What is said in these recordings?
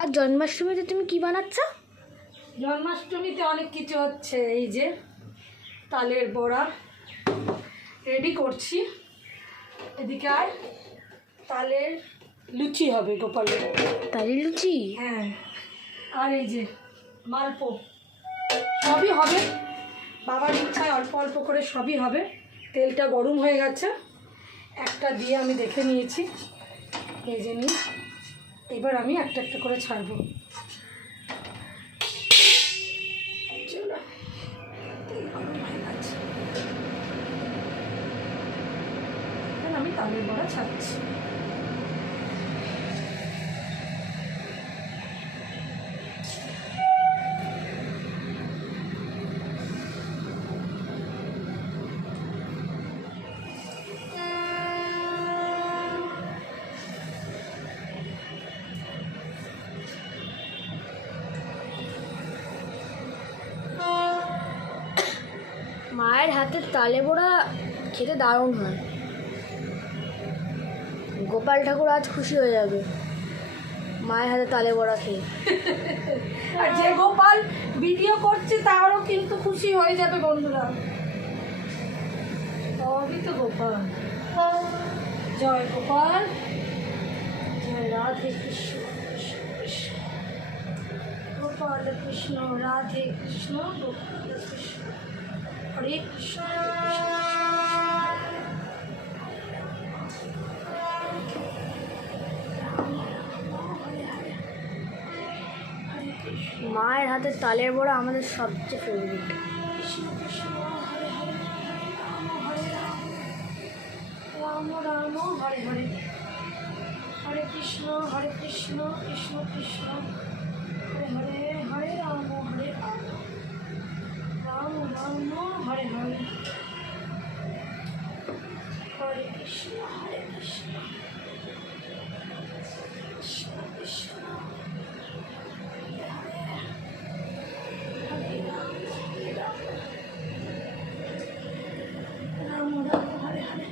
আর জন্মাষ্টমীতে তুমি কি বানাচ্ছ? জন্মাষ্টমীতে অনেক কিছু হচ্ছে। এই যে তালের বড়া রেডি করছি। এদিকে আর তালের লুচি হবে গোপালের। তালের লুচি? হ্যাঁ। আর এই যে মালপো সবই হবে, বাবার ইচ্ছায় অল্প অল্প করে সবই হবে। তেলটা গরম হয়ে গেছে, একটা দিয়ে আমি দেখে নিয়েছি, ভেজে নিই। এবার আমি একটা একটা করে ছাড়বো। চলো, তেল গরম হয়ে গেছে, এখন আমি তালের বড়া ছাড়ছি। মায়ের হাতের তালে বড়া খেতে দারুণ হয়। গোপাল ঠাকুর আজ খুশি হয়ে যাবে মায়ের হাতে তালে বড়া খেয়ে। আর যে গোপাল ভিডিও করছে তারও কিন্তু খুশি হয়ে যাবে বন্ধুরা। সবই তো গোপাল। জয় গোপাল, জয় রাধে কৃষ্ণ, কৃষ্ণ কৃষ্ণ, গোপাল কৃষ্ণ, রাধে কৃষ্ণ, গোপাল কৃষ্ণ, হরে কৃষ্ণ। মায়ের হাতের তালের বড়া আমাদের সবচেয়ে ফেভারিট। কৃষ্ণ কৃষ্ণ, হরে হরে, রাম হরে রাম, রাম রাম হরে হরে, হরে কৃষ্ণ কৃষ্ণ, কৃষ্ণ হরে হরে, হরে রাম রাম, রাম রাম হরে হরে, হরে কৃষ্ণ কৃষ্ণ, কৃষ্ণ কৃষ্ণ, হরে হরে, হরে রাম রাম, রাম রাম হরে হরে।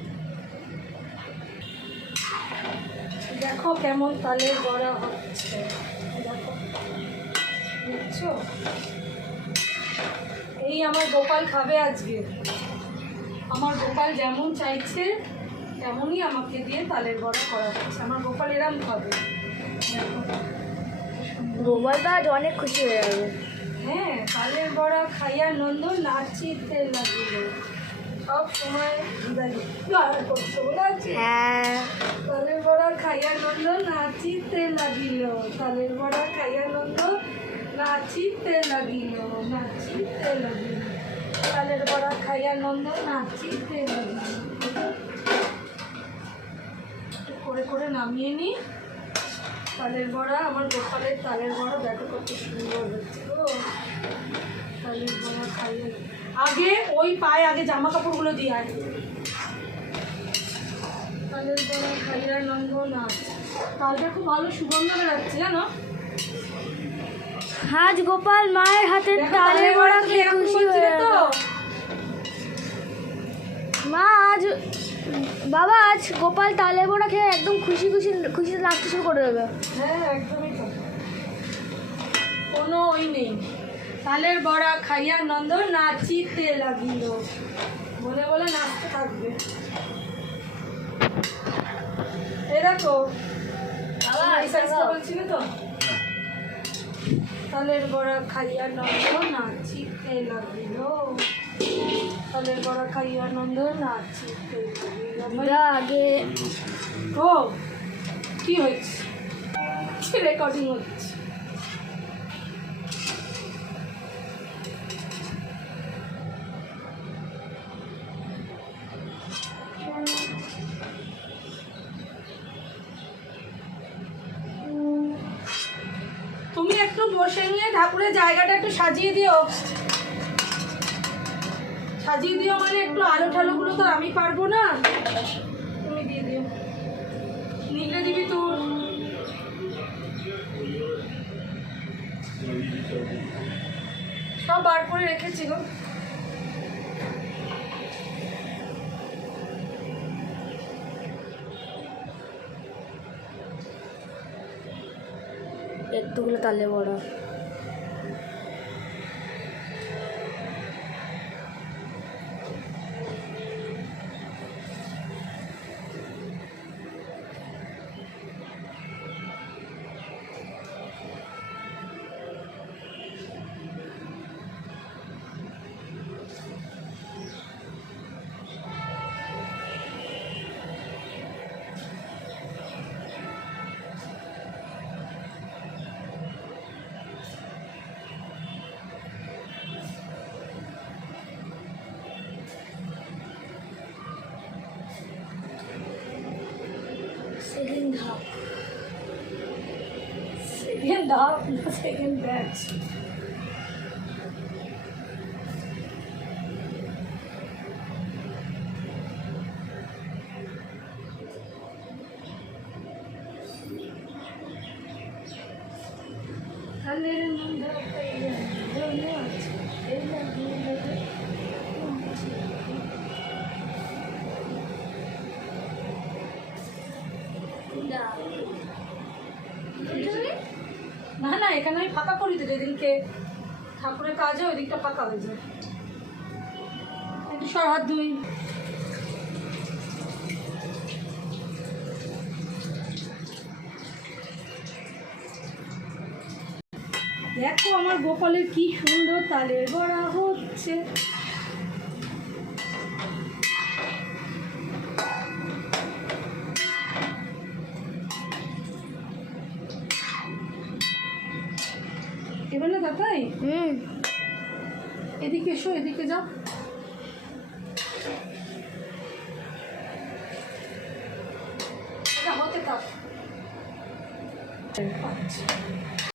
দেখো কেমন তালের বড়া হচ্ছে, দেখো বুঝছো? এই আমার গোপাল খাবে আজকে। আমার গোপাল যেমন চাইছে তেমনই আমাকে দিয়ে তালের বড়া করা হচ্ছে। আমার গোপাল এরম খাবে, দেখো। গোপাল তো আজ অনেক খুশি হয়ে যাবে। হ্যাঁ, তালের বড়া খাইয়া নন্দ নাচিতে লাগিল। সব সময় করছে বলে আছে। হ্যাঁ, তালের বড়া খাইয়া নন্দ নাচিতে লাগিল, তালের বড়া খাইয়া নন্দ নাচিতে লাগিল, নাচিতে লাগিল, তালের বড়া খাইয়া নন্দ নাচিতে লাগিল। করে করে নামিয়ে নি তালের বড়া। আমার গোপালের তালের বড়া দেখো কত সুন্দর হচ্ছে গো। তালের বড়া খাইয়ে আগে ওই পায়ে আগে জামা কাপড়গুলো দিয়ে আয়। তালের বড়া খাইয়া নন্দ নাচ, তালটা খুব ভালো সুগন্ধ বেরোচ্ছে জানো। আজ গোপাল মায়ের হাতের তালের বড়া খেয়ে খুশি হয়ে তো। যাবে। মা আজ বাবা আজ গোপাল তালের বড়া খেয়ে একদম খুশিতে নাচতে শুরু করে দেবে। হ্যাঁ, একদমই তো, কোনো ওই নেই। তালের বড়া খাইয়া নন্দ নাচিতে লাগিল, বলে বলে নাচতে থাকবে। এরা তো বলছিল তো, তালের বড়া খাইয়া নন্দ নাচিতে লাগিল, তালের বড়া খাইয়া নন্দ নাচিতে লাগিল। দিদা আগে ও কি হয়েছে? রেকর্ডিং হচ্ছে। তুমি একটু বসে নিয়ে ঠাকুরের জায়গাটা একটু সাজিয়ে দিও। সাজিয়ে দিও মানে একটু আলো ঠালোগুলো তো আমি পারবো না, তুমি দিয়ে দিও। নিলে দিবি তোর সব বার করে রেখেছি গো। এতগুলো তালে বড়া। সেকেন্ড ধাপ, সেকেন্ড হাফ না সেকেন্ড ব্যাচ। না না, এখানে আমি ফাঁকা করি তো, যেদিনকে ঠাকুরের কাজ হয় ওই দিকটা ফাঁকা হয়ে যায়। একটু সর, হাত ধুই। দেখো আমার গোপালের কি সুন্দর তালের বড়া হচ্ছে। এবার না দাদাই, এদিকে এসো, এদিকে যাও।